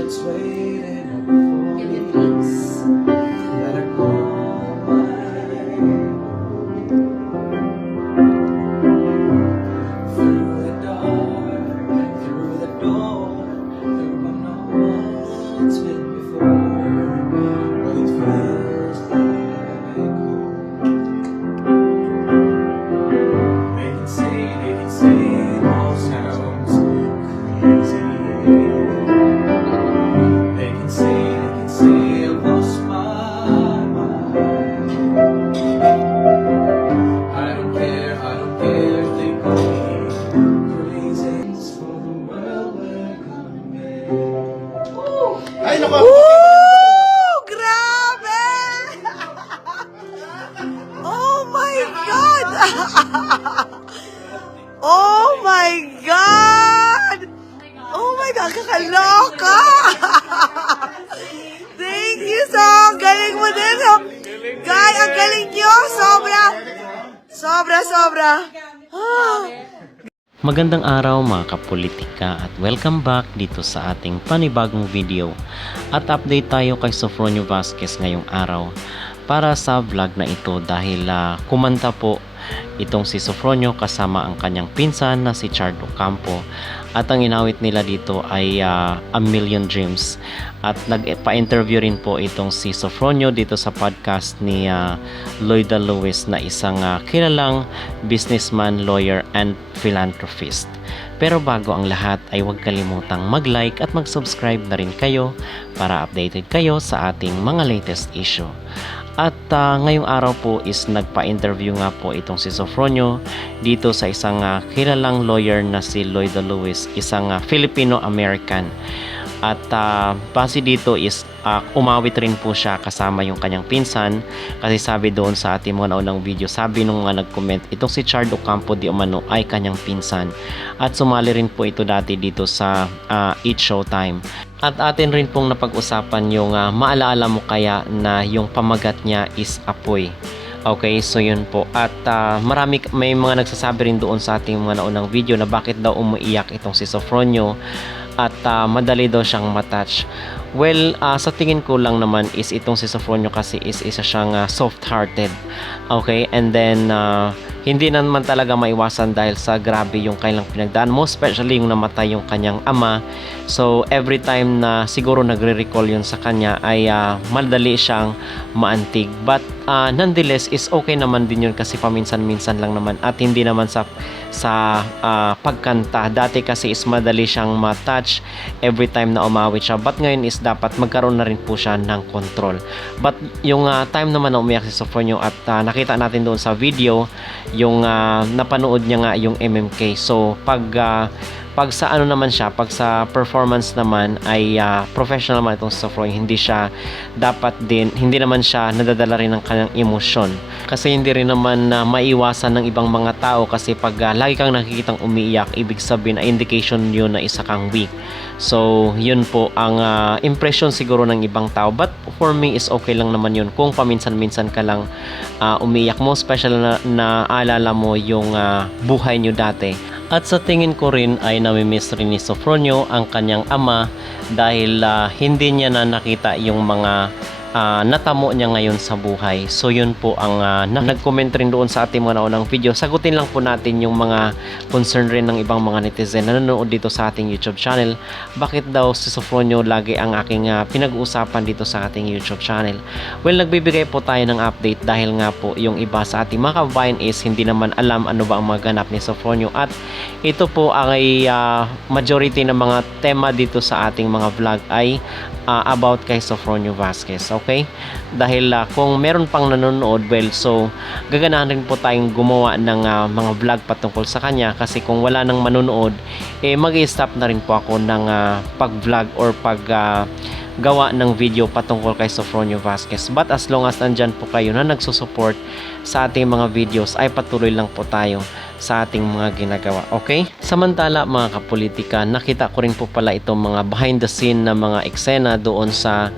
that's waiting up for me. Let her go my through the dark, through the door, through what no one's been before. Well, it feels like home. They can say all sounds crazy. They can say I've lost my mind. I don't care if they call me crazy. For the world we're coming. Ay, naku! Woo! Grabe! Oh my God! Oh my God! Oh my God, kakaloka! Thank you, so galing mo din. Guy, ang galing nyo. Sobra. Sobra. Ah. Magandang araw mga kapolitika at welcome back dito sa ating panibagong video. At update tayo kay Sofronio Vasquez ngayong araw para sa vlog na ito dahil kumanta po itong si Sofronio kasama ang kanyang pinsan na si Chard Ocampo at ang inawit nila dito ay A Million Dreams at nagpa-interview rin po itong si Sofronio dito sa podcast ni Lloyda Lewis na isang kilalang businessman, lawyer and philanthropist. Pero bago ang lahat ay huwag kalimutang mag-like at mag-subscribe na rin kayo para updated kayo sa ating mga latest issue. At ngayong araw po is nagpa-interview nga po itong si Sofronio dito sa isang kilalang lawyer na si Lloyda Lewis, isang Filipino-American. At base dito is umawit rin po siya kasama yung kanyang pinsan kasi sabi doon sa ating mga naunang video, sabi nung nag-comment, itong si Chard Ocampo di umano ay kanyang pinsan at sumali rin po ito dati dito sa Eat Showtime. At atin rin pong napag-usapan yung maalaala mo kaya na yung pamagat niya is apoy. Okay, so yun po. At may mga nagsasabi rin doon sa ating mga naunang video na bakit daw umiiyak itong si Sofronio at madali daw siyang matouch. Well, sa tingin ko lang naman is itong si Sofronio kasi is isa siyang soft-hearted. Okay, and then hindi naman talaga maiwasan dahil sa grabe yung kailang pinagdaan mo, especially yung namatay yung kanyang ama. So every time na siguro nagre-recall yun sa kanya ay madali siyang maantig, but nonetheless is okay naman din yun kasi paminsan-minsan lang naman at hindi naman sa pagkanta. Dati kasi is madali siyang matouch every time na umawit siya, but ngayon is dapat magkaroon na rin po siya ng control. But yung time naman na umiyak si Sofronio at nakita natin doon sa video yung napanood niya nga yung MMK. So pag sa ano naman siya, pag sa performance naman ay professional naman itong Sofronio, hindi naman siya nadadala rin ng kanyang emosyon kasi hindi rin naman maiwasan ng ibang mga tao kasi pag lagi kang nakikitang umiiyak, ibig sabihin ay indication yun na isa kang weak. So yun po ang impression siguro ng ibang tao, but for me is okay lang naman yun kung paminsan-minsan ka lang umiiyak mo, special na alala mo yung buhay nyo dati. At sa tingin ko rin ay namimiss rin ni Sofronio ang kanyang ama dahil hindi niya na nakita yung mga natamo niya ngayon sa buhay. So yun po ang nag-comment rin doon sa ating mga naunang video. Sagutin lang po natin yung mga concern rin ng ibang mga netizen na nanonood dito sa ating YouTube channel. Bakit daw si Sofronio lagi ang aking pinag-uusapan dito sa ating YouTube channel? Well, nagbibigay po tayo ng update dahil nga po yung iba sa ating mga kababayan is hindi naman alam ano ba ang mga ganap ni Sofronio, at ito po ay majority ng mga tema dito sa ating mga vlog ay about kay Sofronio Vasquez. Okay? Dahil kung meron pang nanonood, well, so gaganahan rin po tayong gumawa ng mga vlog patungkol sa kanya kasi kung wala nang manonood, mag-i-stop na rin po ako ng pag-vlog or gawa ng video patungkol kay Sofronio Vasquez. But as long as nandyan po kayo na nagsusupport sa ating mga videos, ay patuloy lang po tayo sa ating mga ginagawa. Okay? Samantala mga kapolitika, nakita ko rin po pala itong mga behind the scene na mga eksena doon sa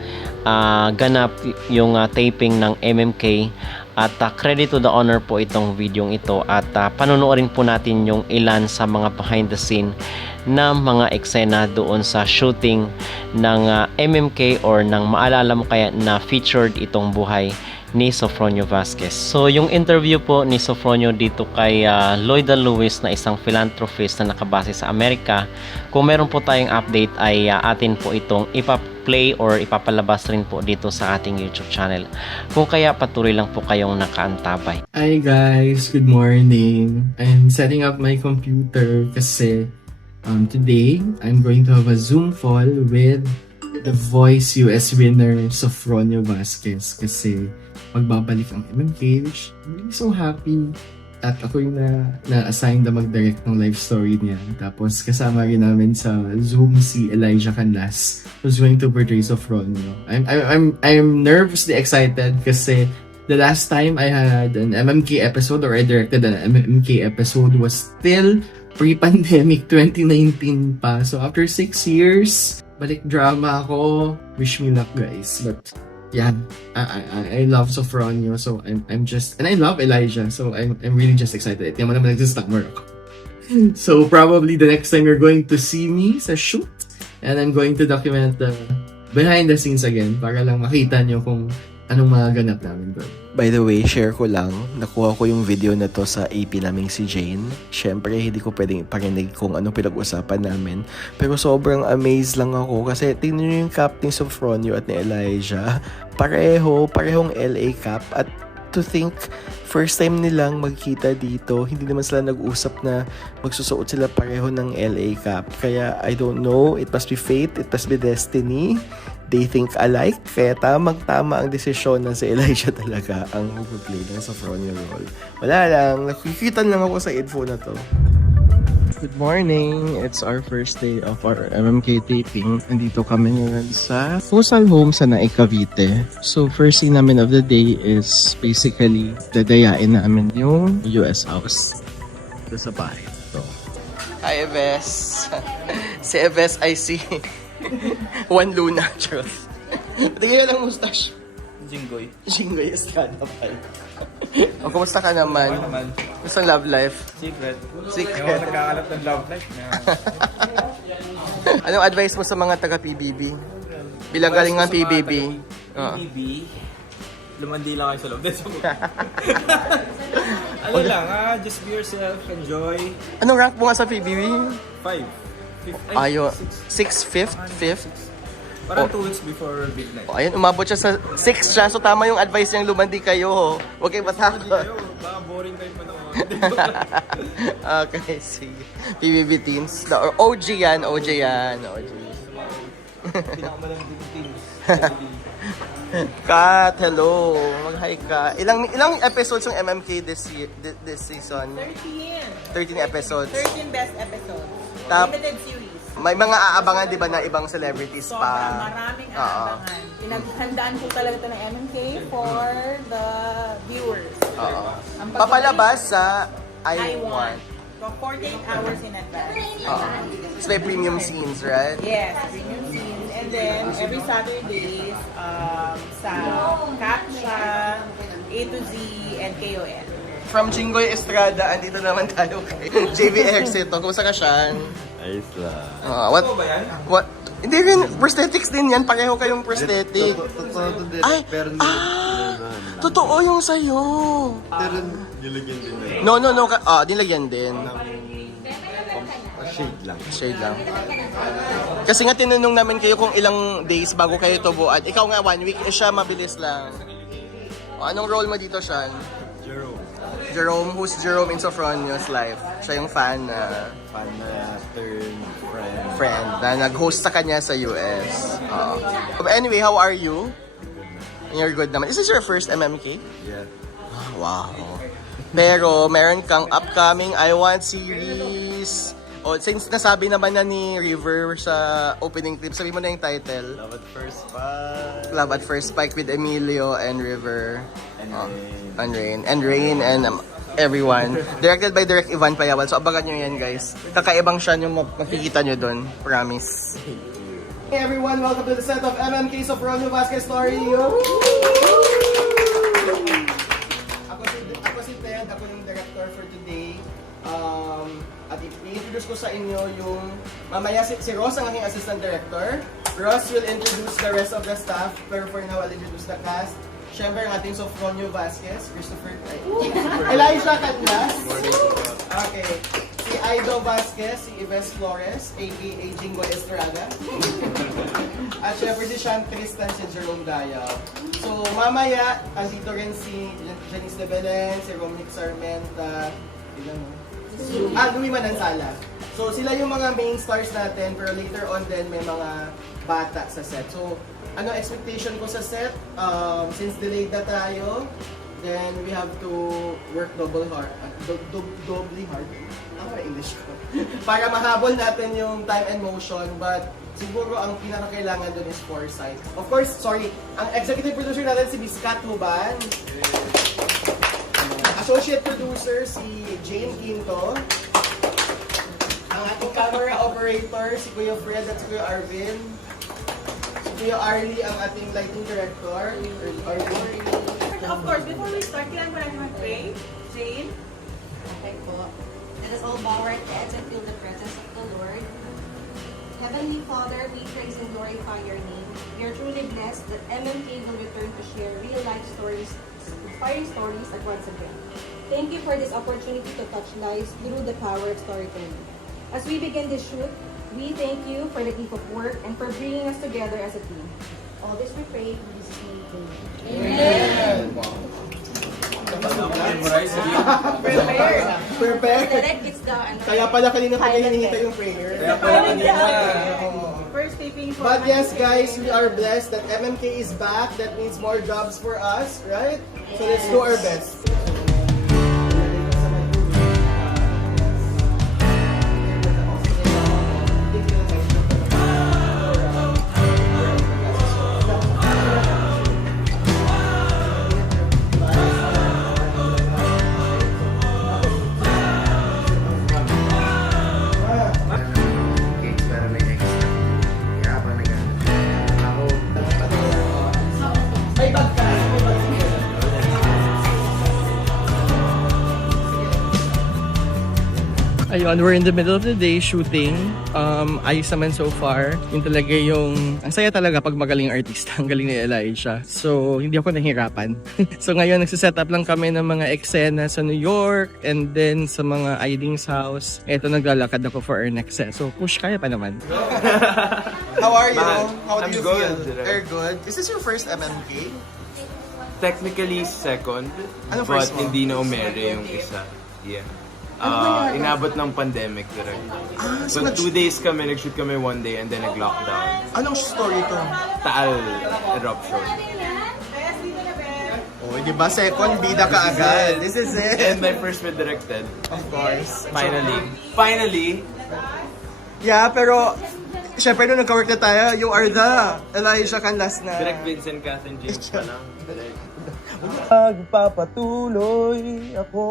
ganap yung taping ng MMK At credit to the owner po itong videong ito at panunuorin po natin yung ilan sa mga behind the scene na mga eksena doon sa shooting ng MMK or ng maalala mo kaya na featured itong buhay ni Sofronio Vasquez. So yung interview po ni Sofronio dito kay Lloyda Lewis na isang philanthropist na nakabase sa Amerika, kung meron po tayong update ay atin po itong ipa-play or ipapalabas rin po dito sa ating YouTube channel. Kung kaya patuloy lang po kayong nakaantabay. Hi guys, good morning. I'm setting up my computer kasi today I'm going to have a Zoom call with the Voice US winner Sofronio Vasquez kasi magbabalik ang MMK, which I'm really so happy at ako yung na-assign na mag-direct ng live story niya. Tapos kasama rin namin sa Zoom si Elijah Canlas who's going to portray Sofronio. I'm nervously excited kasi the last time I had an MMK episode or I directed an MMK episode was still pre-pandemic 2019 pa. So after 6 years, balik drama ako. Wish me luck guys. But yeah, I love Sofronio, so I'm just, and I love Elijah, so I'm really just excited. Ito naman nagsistammer ako. So probably the next time you're going to see me sa shoot, and I'm going to document the behind the scenes again para lang makita nyo kung anong mga ganap namin doon. By the way, share ko lang, nakuha ko yung video na to sa AP naming si Jane. Syempre, hindi ko pwedeng iparinig kung anong pinag-usapan namin. Pero sobrang amazed lang ako kasi tingnan nyo yung cap ni Sofronio at ni Elijah. Parehong LA cap. At to think, first time nilang magkita dito, hindi naman sila nag-usap na magsusuot sila pareho ng LA cap. Kaya, I don't know, it must be fate, it must be destiny. They think alike, kaya tamang-tama ang desisyon na si Elijah talaga ang mag-play ng Sofronio role. Wala lang, nakikita lang ako sa info na to. Good morning! It's our first day of our MMK taping. Nandito kami ngayon sa Coastal Home sa Naik, Cavite. So first thing namin of the day is basically dadayain namin yung US house. Ito sa bahay. So, Hi, Eves. Si Eves I see. Juan Luna, truth. Tingnan lang mustache. Jinggoy. Jinggoy Estrada pa. O, kumusta ka naman? Gusto ang love life? Secret. Secret. Nagkakalap ng love life na. Anong advice mo sa mga taga-PBB? Bilang galing ng PBB. PBB. Lumandi lang kayo sa loob. Ano lang just be yourself, enjoy. Anong rank mo nga sa PBB? 5. Ayo, 6th, 5th. Parang 2 weeks before midnight. O, ayun, umabot siya sa 6 siya. So tama yung advice niyang lumandi kayo. Huwag kayo matakot. Baka boring kayo manood. Okay, sige. PBB teams. OG yan. Pinakamalambing teams. Kat, hello. Mag-hi ka. Ilang episodes yung MMK this season? 13 episodes. 13 best episodes. Limited series. May mga aabangan, di ba, na ibang celebrities pa? Maraming aabangan. Pinaghandaan ko talaga ito ng MMK for the viewers. Oo. Ang Papalabas sa I1. So 48 hours in advance. So may premium scenes, right? Yes, premium scenes. And then, every Saturdays, sa Captcha, A to Z, and KON. From Jinggoy Estrada, andito naman tayo kay JV Exito. Kumusta ka, Sean? Ayos lang. What? Hindi rin, prosthetics din yan. Pareho kayong prosthetic. Totoo to din. Ay, Pero hindi totoo yung sa'yo. Pero nilagyan din na yun. No. Nilagyan din. Shade lang. Kasi nga tinanong namin kayo kung ilang days bago kayo tubuan. Ikaw nga 1 week, siya mabilis lang. Anong role mo dito, Sean? Jerome, who's Jerome in Sofronio's life? Siya yung fan na Turn friend na nag-host sa kanya sa US. Anyway, how are you? You're good naman. Is this your first MMK? Yeah. Wow. Pero meron kang upcoming I Want series. Since nasabi naman na ni River sa opening clip, sabi mo na yung title. Love at First Spike. Love at First Spike with Emilio and River. And Rain and everyone. Directed by Direk Ivan Payawal. So abangan nyo yan, guys. Kakaibang siya yung makikita nyo dun. Promise. Hey everyone, welcome to the set of MMK Sofronio Vasquez Story. excited. Ako yung director for today. At i-introduce ko sa inyo yung mamaya si Ross ang aking assistant director. Ross will introduce the rest of the staff, pero for now, I'll introduce the cast. Siyempre, ang ating Sofronio Vasquez, Elijah Canlas. Okay. Si Aido Vasquez, si Ives Flores, a.k.a. Jingo Estrada. At syempre si Sean Tristan, si Jerome Daya. So, mamaya, andito rin si Janice de Belen, si Romnick Sarmenta, Louie Manansala. So, sila yung mga main stars natin, pero later on din may mga bata sa set. So, ano expectation ko sa set? Since delayed na tayo, then we have to work doubly hard. Ano ba English ko? Para mahabol natin yung time and motion, but siguro ang pinakakailangan dun is foresight. Of course, sorry, ang executive producer natin si Miss Kat Luban. Associate producer si Jane Quinto. Ang ating camera operator si Kuya Fred at si Kuya Arvin. Si Kuya Arlie ang ating lighting director. Of course, before we start, kailangan ko lang mag-pray. Jane? Okay po. Let us all bow our heads and feel the presence of the Lord. Heavenly Father, we praise and glorify your name. We are truly blessed that MMK will return to share real-life stories, inspiring stories at once again. Thank you for this opportunity to touch lives through the power of storytelling. As we begin this shoot, we thank you for the gift of work and for bringing us together as a team. All this we pray in Jesus' name. Amen. Prepare. Direct it's the Kaya pala kanina pa hinihintay yung prayer. First taping for But yes guys, we are blessed that MMK is back. That means more jobs for us, right? So let's do our best. Ayun, we're in the middle of the day shooting. Ayos naman so far. Yun talaga yung... Ang saya talaga pag magaling yung artista. Ang galing ni Elijah. So, hindi ako nahihirapan. So, ngayon, nagsiset up lang kami ng mga eksena sa New York and then sa mga Eileen's house. Eto, naglalakad ako for our next set. So, push, kaya pa naman. How are you? How do I'm you good. feel? Very good. Is this your first MMK? Technically second, Anong but first mo? hindi na umere yung isa. Yeah. Inabot ng pandemic direct. so But 2 days kami, nag-shoot kami 1 day and then nag-lockdown. Anong story to? Taal eruption. Oh, di ba second bida ka agad? This is it. And my first with directed. Of course. Finally! Yeah, pero syempre nung nagka-work na tayo, you are the Elijah Canlas na. Direct Vincent Catherine James pa lang. Magpapatuloy ako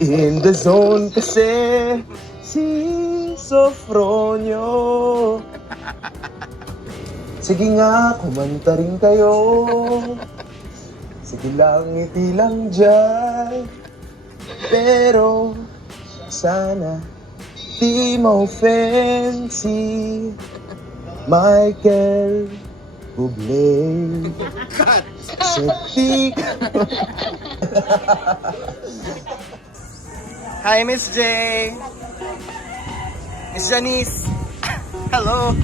in the zone kasi si Sofronio. Sige nga, kumanta rin kayo. Sige lang, ngiti lang dyan. Pero sana di ma-offend si Michael Bublé. Hi, Miss J. Miss Janice. Hello.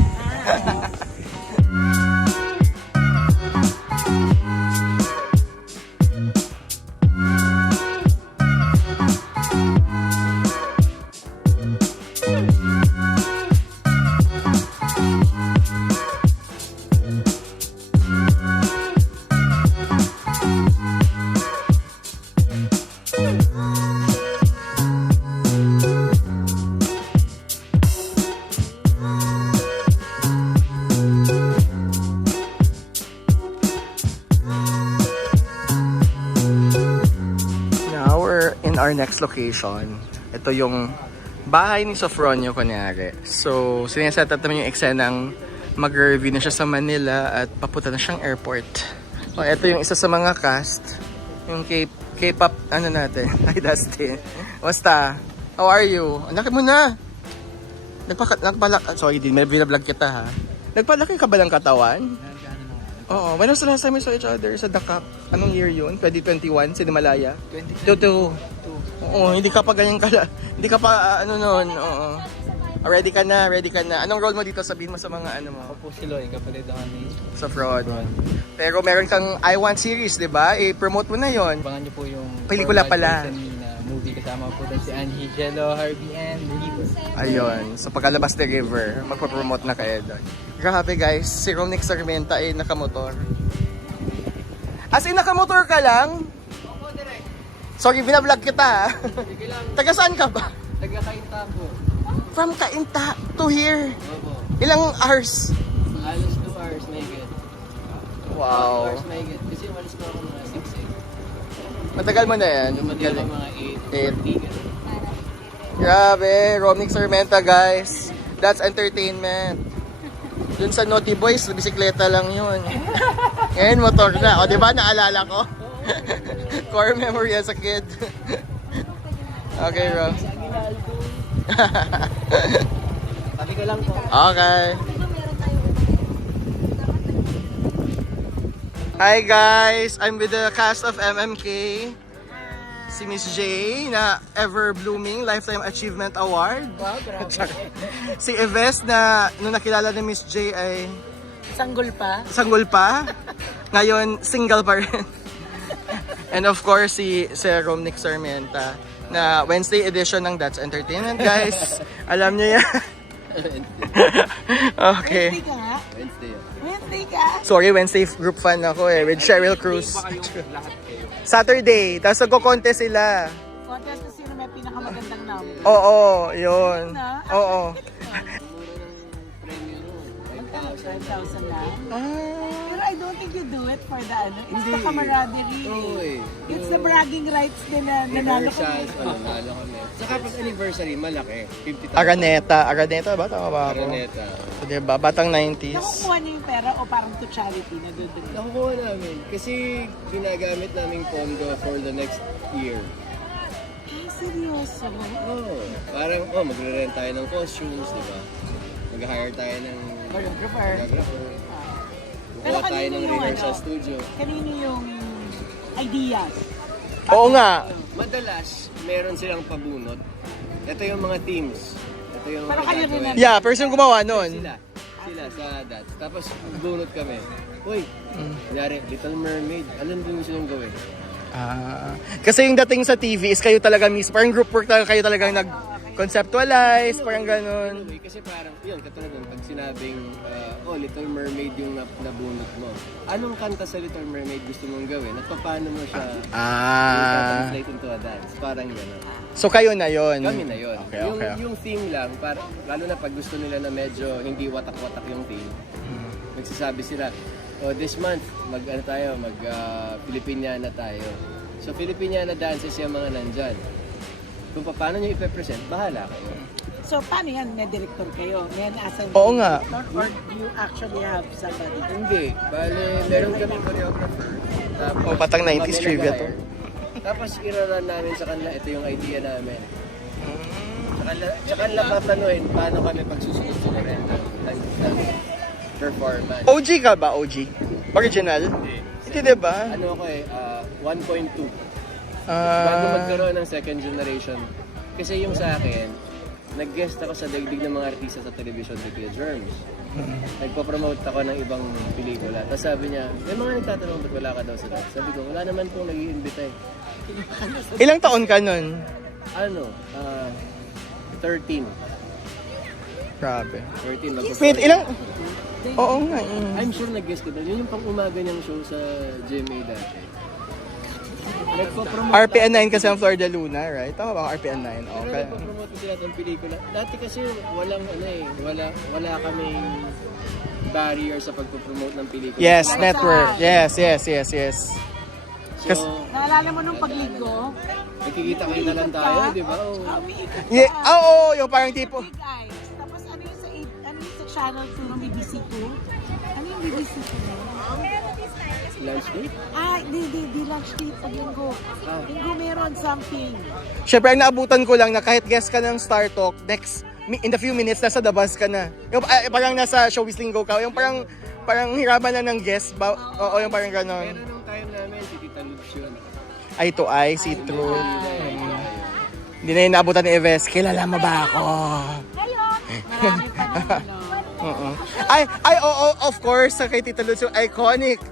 Our next location, ito yung bahay ni Sofronio kunyari. So, sineset up naman yung eksenang mag-review na siya sa Manila at papunta na siyang airport. So, ito yung isa sa mga cast. Yung K-pop, ano natin. Hi, Dustin. Basta, how are you? Ang laki mo na. Sorry, din, may vlog kita ha. Nagpalaki ka ba ng katawan? Oo. When was the last time we saw each other sa The Cup? Anong year yun? 2021? Sa Himalaya? 2022. Oo, hindi ka pa ganyan kala. Hindi ka pa ano noon. Oo. Ready ka na. Anong role mo dito? Sabihin mo sa mga ano mo. Ako po si Loy, kapatid ako ni Sa fraud. Pero meron kang I Want series, di ba? I-promote mo na yon. Abangan niyo po yung Pelikula pala. na movie kasama po doon si Angie, Jello, Harvey, and Rico. Ayun. So pagkalabas ni River, magpo-promote na kayo doon. Grabe guys, si Romnick Sarmenta ay nakamotor. As in, nakamotor ka lang? Sorry, binablog kita ha. Taga saan ka ba? Taga-Kainta po. From Cainta to here. Opo. Ilang hours? Halos 2 hours na higit. 2 Wow. hours na higit. Kasi umalis ko ako mga 6 eh. Matagal mo na yan. Dumating ako mga 8. Grabe, Romnick Sarmenta guys. That's entertainment. Dun sa Naughty Boys, bisikleta lang yun. Ngayon motor na. O diba, naalala ko? Core memory as a kid. Okay, Rom. Sabi ko lang po. Okay. Hi guys, I'm with the cast of MMK. Si Miss J na Ever Blooming Lifetime Achievement Award. Wow, grabe. Si Eves na nung nakilala ni Miss J ay Sanggol pa. sanggol pa. Ngayon, single pa rin. And of course, si Romnick Sarmenta na Wednesday edition ng That's Entertainment, guys. Alam niyo yan. Okay. Wednesday ka nga? Wednesday. Wednesday ka? Sorry, Wednesday group fan ako eh, with Cheryl Cruz. Saturday, tapos nagko-contest sila. Contest na sino may pinakamagandang number. Oo, yun. Oo. 5,000 na. Ah, Pero I don't think you do it for the ano. It's the camaraderie. Oo eh. It's the bragging rights din na nanalo ko. Rehearsals, nanalo kami. Saka pag anniversary, malaki. 50,000. Araneta ba? Tama ba ako? Araneta. So, diba? Batang 90s. Nakukuha niyo yung pera o parang to charity na doon? Nakukuha namin. Kasi ginagamit naming pondo for the next year. Ay, seryoso? Oo. Parang, magre-rent tayo ng costumes, di ba? Mag-hire tayo ng Choreographer. choreographer. Pero Kuha tayo kanino ng yung rehearsal ano? studio. Kanino yung ideas? Oo nga. Madalas, meron silang pabunot. Ito yung mga teams. Ito yung Pero mga kayo rin gagawin. Yeah, person gumawa nun. Sila sa that. Tapos bunot kami. Uy, kunyari, Little Mermaid. Alam din mo silang gawin. Ah, kasi yung dating sa TV is kayo talaga mismo, parang group work talaga, kayo talagang nag-conceptualize, parang ganun. Anyway, kasi parang, yun, katulad nun, pag sinabing, Little Mermaid yung nabunot mo. Anong kanta sa Little Mermaid gusto mong gawin? At paano mo siya translate into a dance? Parang gano'n. So kayo na yon. Kami na yun. Okay. Yung theme lang, lalo na pag gusto nila na medyo hindi watak-watak yung theme, nagsasabi sila, this month, Filipiniana tayo. So, Filipiniana dances yung mga nandyan. Kung paano nyo ipe-present, bahala kayo. So, paano yan? May director kayo? Yan as a Oo nga. director? Or do you actually have somebody? Hindi. Bale, meron kaming choreographer. Tapos, Batang 90s kami trivia to. nag-hire. Tapos, iraran namin sa kanila, ito yung idea namin. Sa kanila paplanuhin, paano kami pagsusunod sa ng performance. OG ka ba? OG? Original? Hindi, diba? Ano ako 1.2. Ah, Bago magkaroon ng second generation. Kasi yung sa akin, nag-guest ako sa daigdig ng mga artista sa television ni Kuya Germs. Nagpo-promote ako ng ibang pelikula. Tapos sabi niya, may mga nagtatanong ba't wala ka daw sa dance? Sabi ko, wala naman pong nag-i-invite eh. ilang taon ka nun? 13. Grabe. 13 Wait, ilang? Oo nga. I'm sure nag-guest ko doon. Yun yung pang-umaga niyang show sa GMA dati. Nagpo-promote RPN 9 kasi ang Florida Luna, right? Tama ba ang RPN 9? Pero Okay. nagpo-promote ko sila ng pelikula. Dati kasi walang wala kaming barrier sa pagpo-promote ng pelikula. Yes, Like network. sa- Yes. So, Naalala mo nung pagligo? nakikita-kita lang tayo, di ba? Oh. Umiikot ka. Yeah, oo, yung parang tipo. Big eyes. Tapos ano yung sa Channel 2 ng BBC2. Ano yung BBC2 na? Lunch date? Di lunch date pag linggo. Linggo meron something. Siyempre, ang naabutan ko lang na kahit guest ka ng Star Talk, next, in the few minutes, nasa the bus ka na. Yung parang nasa Showbiz Linggo ka. Yung parang hiraman na ng guest. Oo, yung parang Pero ganon. nung time namin, si Tita Luz yun. Eye to eye, see through. Hindi na yung naabutan ni Eves. Kilala mo ba ako? Marami pa naman. Oo, of course, sa kay Tita Luz, yung iconic.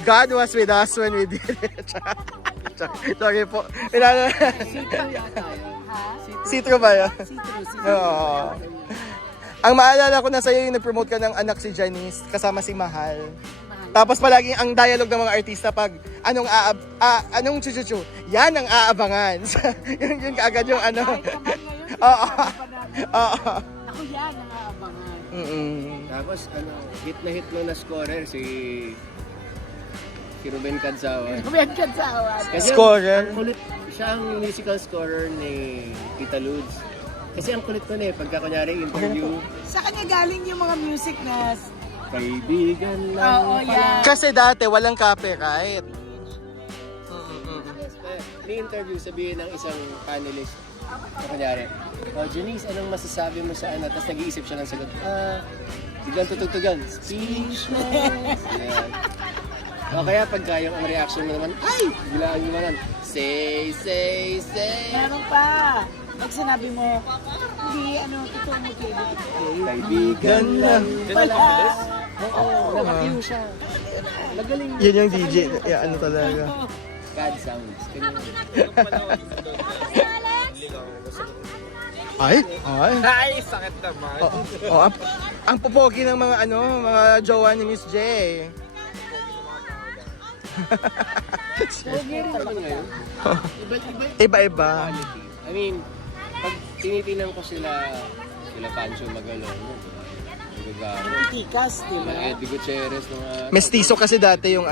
God was with us when we did it. Sorry po. See-through ba yun? Oo. Ang maalala ko na sa'yo yung nag-promote ka ng anak si Janice kasama si Mahal. Tapos palaging ang dialogue ng mga artista pag anong chuchuchu, yan ang aabangan. yun kaagad yung ano. Oo. Oo. Ako yan ang aabangan. Tapos hit na scorer si Ruben Cadzawan. Kumiagkat sa awan. Kasi Scorer? ang kulit, siya ang musical scorer ni Tita Luz. Kasi ang kulit ko na pagka kunyari interview, Sa kanya galing yung mga music na... kaibigan lang Oo, pala. yan. Kasi dati walang copyright. May interview, sabihin ng isang panelist, kunyari, Janice, anong masasabi mo sa ano? Tapos nag-iisip siya ng sagot, biglang tutugtugan, speechless. Yan. O kaya pagka yung ang reaction mo naman, ay! Biglaan mo naman, say. Meron pa. Pag sinabi mo, hindi, totoo mo Kaibigan lang pala. Oo. Nakakiw siya. Magaling. Yun yung DJ. Ano talaga. God sounds. Ay, sakit naman. Ang pupogi ng mga mga jowa ni Miss J. Okay rin naman ngayon. Iba-iba. Quality. I mean, pag tinitinan ko sila Pancho Magalon, Gagamo, Tikas, di ba? mga Eddie Gutierrez, mga... Mestizo kasi dati yung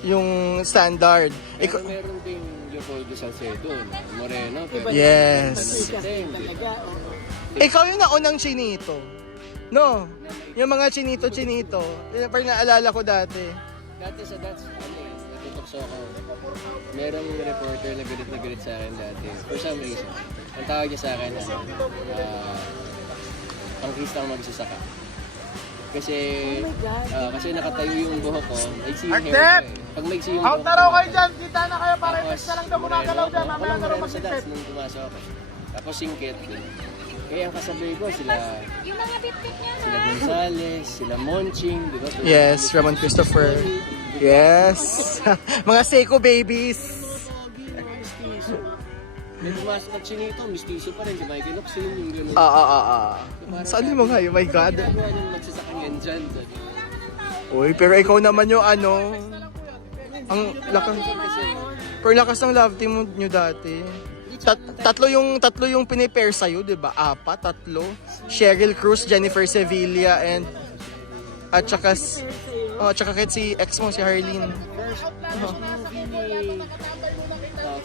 yung standard. Pero meron ding Leopoldo Salcedo, Moreno, pero... Yes. Tikas din talaga. Ikaw yung naunang chinito. No? Yung mga chinito. Yung parang naalala ko dati. Dati sa natutokso ako. Merong reporter na galit sa akin dati. For some reason. Ang tawag niya sa akin, ang Krista ang magsasaka. Kasi, kasi nakatayo yung buhok ko. Maiksi yung hair ko eh. Pag maiksi yung buhok ko. Out kayo dyan! Kita na kayo para na lang daw gumagalaw dyan. Mamaya na rin magsipit. Nung pumasok ako. Tapos singkit din. Kaya ang kasabay ko sila Gonzales, sila Monching, di ba? Yes, Ramon Christopher. Yes. Mga Seiko babies. May pumasok at chinito, mistiso pa rin, si Michael Oxin, yung gano'n. Saan mo nga yun? My God. Ginagawa niyong magsasakangan dyan. Uy, pero ikaw naman yung ang lakas. Pero lakas ng love team nyo dati. Tatlo yung pinipair sa'yo, di ba? Tatlo. Cheryl Cruz, Jennifer Sevilla, and at saka kahit si ex mo, si Harleen.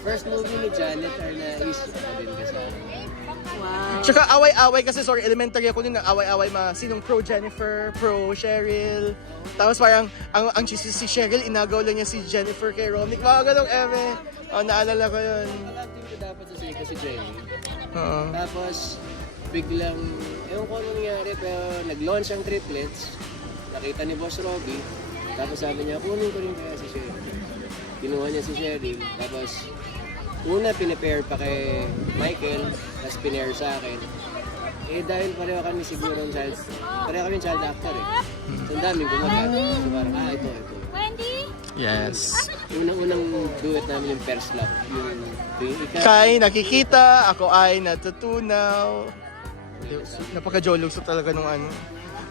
First movie ni Janet Arnaiz din kasama. Wow. Tsaka away-away kasi, sorry, elementary ako din, away-away sinong pro Jennifer, pro Cheryl. Tapos parang, ang si Cheryl, inagaw lang niya si Jennifer kay Romnick. Mga ganong eme. Naalala ko yun. Nakating ko dapat sa Seiko si Jenny. Oo. Tapos, biglang, ewan ko ano nangyari, pero nag-launch ang triplets. Nakita ni Boss Robbie. Tapos sabi niya, kunin ko rin kaya si Cheryl. Kinuha niya si Cheryl. Tapos, una pinapair pa kay Michael, tapos pinair sa akin. Dahil pareho kami siguro pareho kami child actor eh. So, ang daming gumagat. So, parang, ito. Yes. Unang duet namin yung First Love. Yung Kay nakikita, ako ay natutunaw. Napaka-jolog sa talaga nung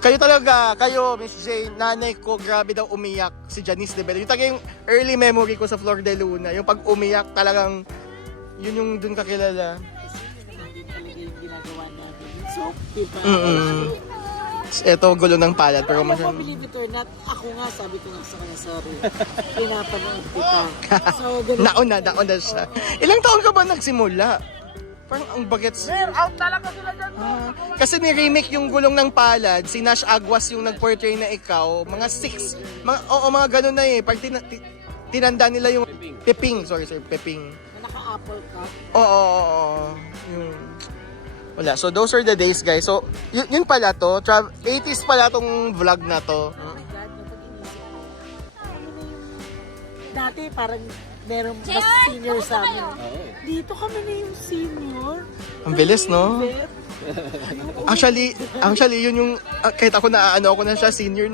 Kayo, Miss Jane, nanay ko, grabe daw umiyak si Janice de Bella. Yung taga yung early memory ko sa Flor de Luna, yung pag umiyak talagang, yun yung dun kakilala. Hindi talaga yung ginagawa namin. So, diba? Ito, gulo ng palad. Pero Alam mo, believe it or not, ako nga, sabi ko nga sa kanya, sorry. Pinapanood kita. So, ganun. Nauna siya. Ilang taon ka ba nagsimula? Parang ang bagets. Out talaga sila dyan. Kasi ni-remake yung Gulong ng Palad. Si Nash Aguas yung nag-portray na ikaw. Mga 6. Mga ganun na eh. Pag tinanda nila yung Peping. Sorry, Peping. Naka-apple ka. Oo. Wala. So, those are the days, guys. So, yun pala to. 80s pala tong vlog na to. Oh my God, kapag inisip ko. Ano na yung... Dati parang meron mas senior sa amin. Dito kami na yung senior. Ang bilis, no? Actually, yun yung... kahit ako ako na siya, senior.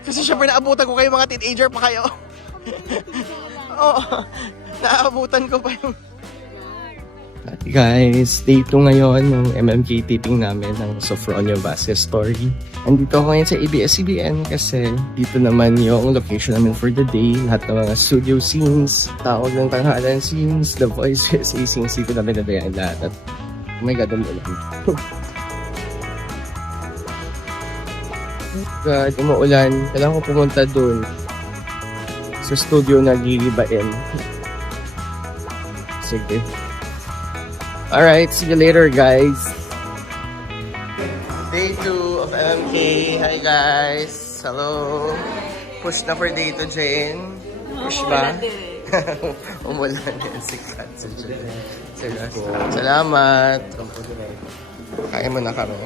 Kasi syempre naabutan ko kayo, mga teenager pa kayo. Oo. Naabutan ko pa yung... Guys, day 2 ngayon ng MMK taping namin ng Sofronio Vasquez story. Andito ako ngayon sa ABS-CBN kasi dito naman yung location namin for the day. Lahat ng mga studio scenes, tawag ng tanghalan scenes, The Voice USA scenes, dito namin nadayan lahat. At oh my God, umuulan. God, umuulan. Kailangan ko pumunta dun sa studio na gigibain. Sige. Alright, see you later, guys. Day 2 of MMK. Hi, guys. Hello. Push na for day 2, Jane. Push ba? Umulan din. Sikat si Jane. Salamat. Kain mo na kami.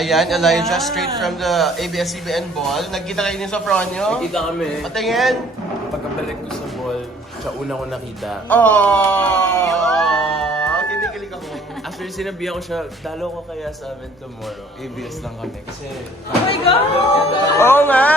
Ayan, Elijah, straight from the ABS-CBN ball. Nagkita kayo ni Sofronio? Nakita kami. Patingin. Pagkabalik ko sa ball, siya una ko nakita. Kinikilig ako. Actually, sinabihan ko siya, dalo ko kaya sa amin tomorrow. ABS lang kami. Kasi... Oo nga!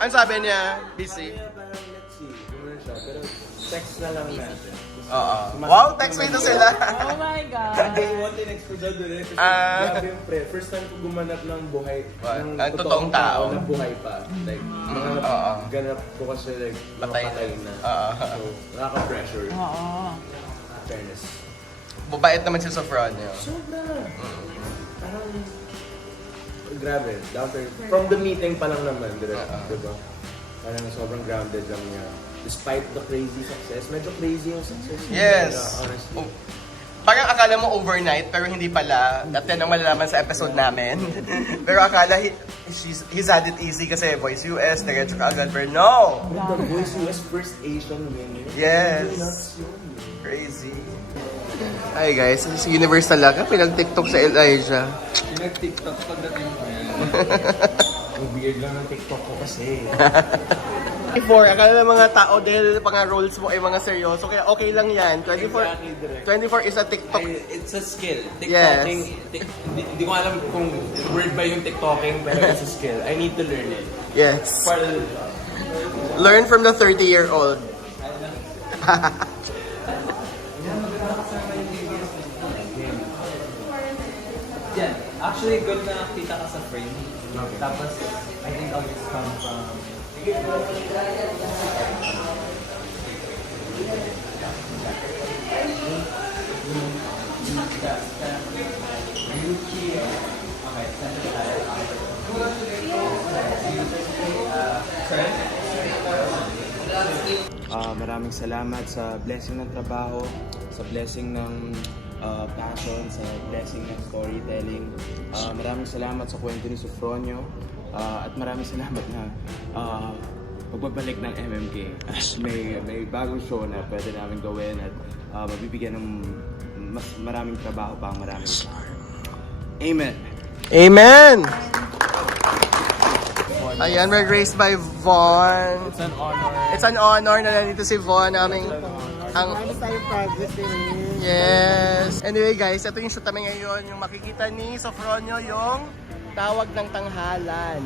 Ang sabi niya, busy. Parang let's see. Ganoon siya. Pero text na lang natin. Oo. Wow, text me to sila. Oh my God. Day 1, tinext ko siya doon eh. Kasi grabe yung pre. First time ko gumanap ng buhay. Ng totoong tao. Na buhay pa. Like, ganap ko kasi like, Patay patay na. So, nakaka-pressure. Oo. Fairness. Mabait naman si Sofronio. Sobra. Parang, grabe. Down to, from the meeting pa lang naman, diba? Parang sobrang grounded lang niya. Despite the crazy success, medyo crazy yung success niya. Yes. Honestly. Parang akala mo overnight, pero hindi pala. At yan ang malalaman sa episode namin. Pero akala he's had it easy kasi Voice US, diretso ka agad. Pero no! The Voice US first Asian winner. Yes. Crazy. Hi guys, this is Universe talaga. Pinag-TikTok sa Elijah. Pinag-TikTok pagdating ko yan. Ang weird lang ng TikTok ko kasi. Before, akala ng mga tao dahil mga roles mo ay mga seryoso, kaya okay lang yan. 24 is a TikTok. It's a skill. Yes. TikToking, hindi ko alam kung word ba yung TikToking, pero it's a skill. I need to learn it. Yes. Part of the job. Learn from the 30-year-old. Yan. Actually, good na nakita ka sa frame. Tapos, I think I'll just come from... Maraming salamat sa blessing ng trabaho, sa blessing ng passion, sa blessing ng storytelling. Maraming salamat sa kwento ni Sofronio at maraming salamat na pagbabalik ng MMK. May bagong show na pwede namin gawin at mabibigyan ng mas maraming trabaho pa ang maraming. Amen! Amen! Ayan, we're graced by Von. It's an honor. It's an honor na nandito si Von, aming... Ano tayo project din? Yes! Anyway guys, ito yung shoot namin ngayon. Yung makikita ni Sofronio yung Tawag ng Tanghalan.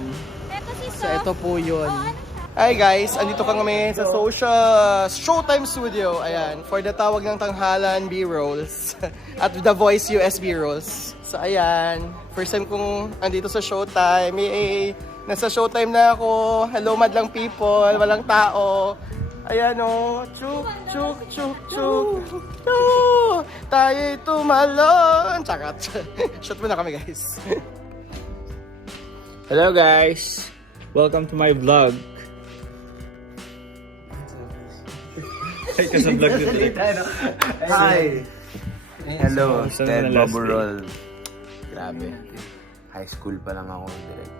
So ito po yun. Hi guys, andito kami sa Showtime Studio. Ayan, for the Tawag ng Tanghalan B-rolls. At The Voice US B-rolls. So ayan, first time kong andito sa Showtime. Nasa Showtime na ako. Hello madlang people, walang tao. Ayan o, chuk, chuk, chuk, chuk, chuk, tayo'y tumalon. Chakat. Shoot muna kami guys. Hello guys! Welcome to my vlog. Hi ka sa vlog nito. Hi. Hello, Ted Boborol. Grabe. High school pa lang ako direct.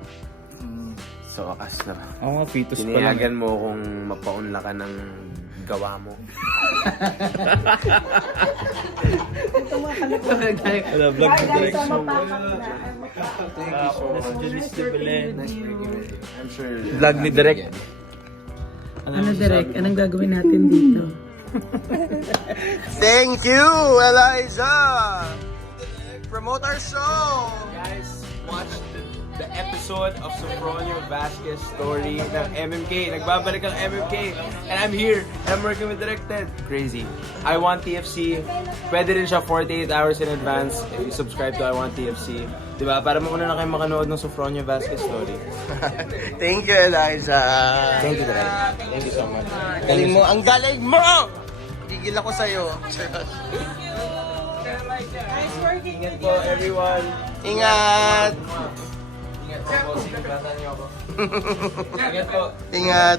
So, as na. Ako nga, fetus pa lang. Tiniyagan mo kung mapaunla ka ng gawa mo. Wala, vlog na direct. I'm sure. Vlog ni Direk. Ano, Direk? Anong gagawin natin dito? Thank you, Elijah! Promote our show! Guys, watch the episode of Sofronio Vasquez story ng MMK. Nagbabalik ang MMK. And I'm here. And I'm working with Directed. Crazy. I Want TFC. Pwede rin siya 48 hours in advance if you subscribe to I Want TFC. Diba? Para mauna na kayo makanood ng Sofronio Vasquez story. Thank you, Elijah! Thank you, Direct. Thank you so much. Galing mo! Ang galing mo! Gigil ako sa'yo. Nice working Ingat po, everyone. Ingat! Ingat po, bossing. Ingatan niyo ako. Ingat po. Ingat!